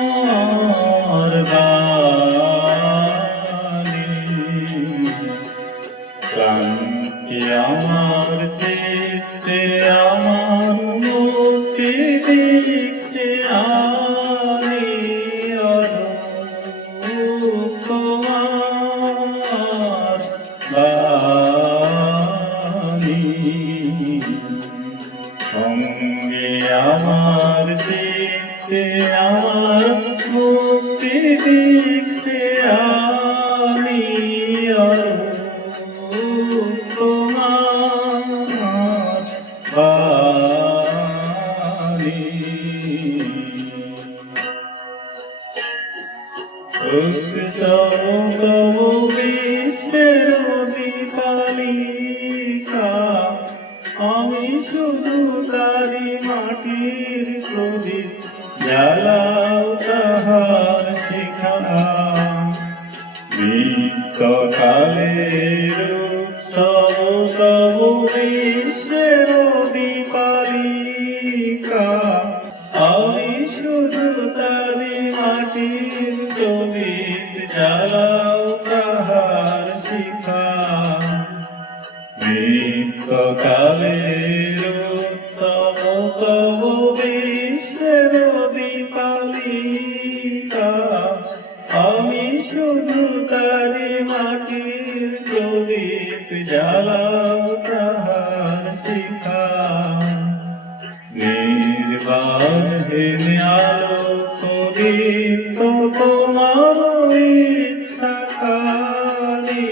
তোমার গানে ক্লান্তি আমার চিত্তে আমার মুক্তি দিচ্ছে আনি অনুরূপ তোমার বাণী সঙ্গে আমার চিত্তে আমার মুক্তি দিচ্ছে আমি অনুরূপ তোমার বাণী তব বিশ্বের দীপালিকা আমি শুধু তারি মাটির প্রদীপ জ্বালাও তাহার শিখা নিত্যকালের উৎসব তব বিশ্বের দীপালিকা আমি শুধু তারি মাটির প্রদীপ জ্বালাও তাহার শিখা নিত্যকালের উৎসব তব বিশ্বের দীপালিকা আমি শুধু তারি মাটির প্রদীপ জ্বালাও তাহার শিখা নির্বাণহীন আলোক দীপ্ত তোমার ইচ্ছা খানি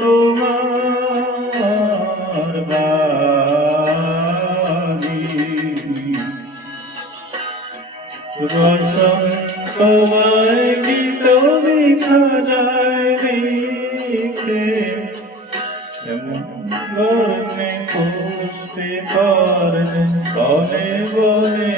তোমার বাণী বসন্ত গীত লেখা যায় লিখে বর্ণে পুষ্পে বর্ণে বলে বলে